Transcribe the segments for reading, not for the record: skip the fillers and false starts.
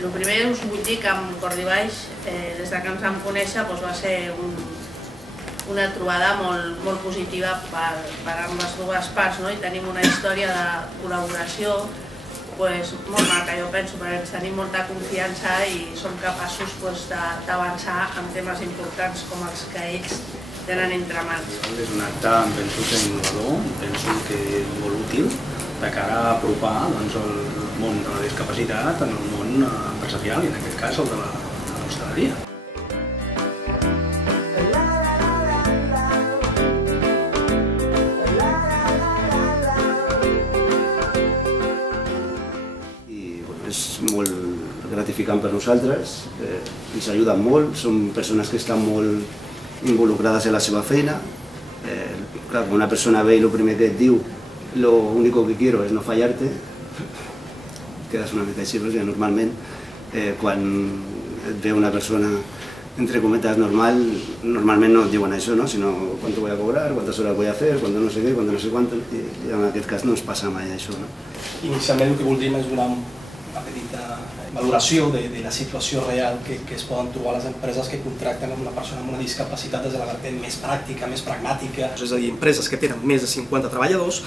El primer us vull dir que amb Cordi Baix, des que ens vam conèixer, va ser una trobada molt positiva per les dues parts, i tenim una història de col·laboració molt maca, jo penso, perquè ens tenim molta confiança i som capaços d'avançar en temes importants com els que ells tenen entre mans. És un acte, penso que innovador, penso que molt útil de cara a apropar el món de la discapacitat en el món empresarial i en aquest cas el de l'hostaleria. És molt gratificant per nosaltres, ens ajuden molt, som persones que estan molt involucrades en la seva feina. Quan una persona ve i el primer que et diu lo único que quiero es no fallarte, quedes una mica així, perquè normalment quan et ve una persona entre cometes normal, normalment no et diuen això, sinó cuánto voy a cobrar, cuántas horas voy a hacer, cuánto no sé qué, cuánto no sé cuánto, i en aquest cas no ens passa mai això. Inicialment el que voldríem és donar una petita valoració de la situació real que es poden trobar les empreses que contracten amb una persona amb una discapacitat des de la vertent més pràctica, més pragmàtica. És a dir, empreses que tenen més de 50 treballadors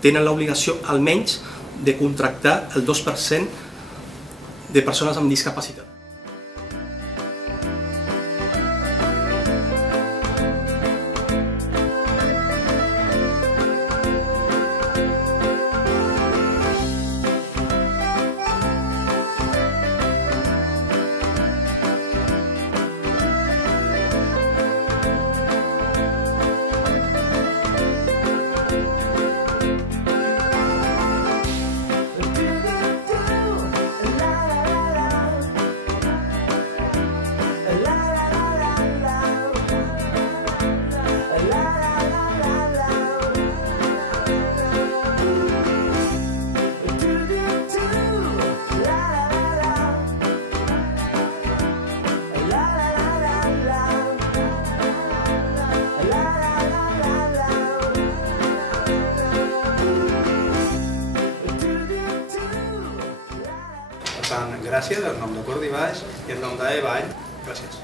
tenen l'obligació almenys de contractar el 2% de persones amb discapacitat. Per tant, gràcies en nom de Cordi Baix i en nom d'Evall, gràcies.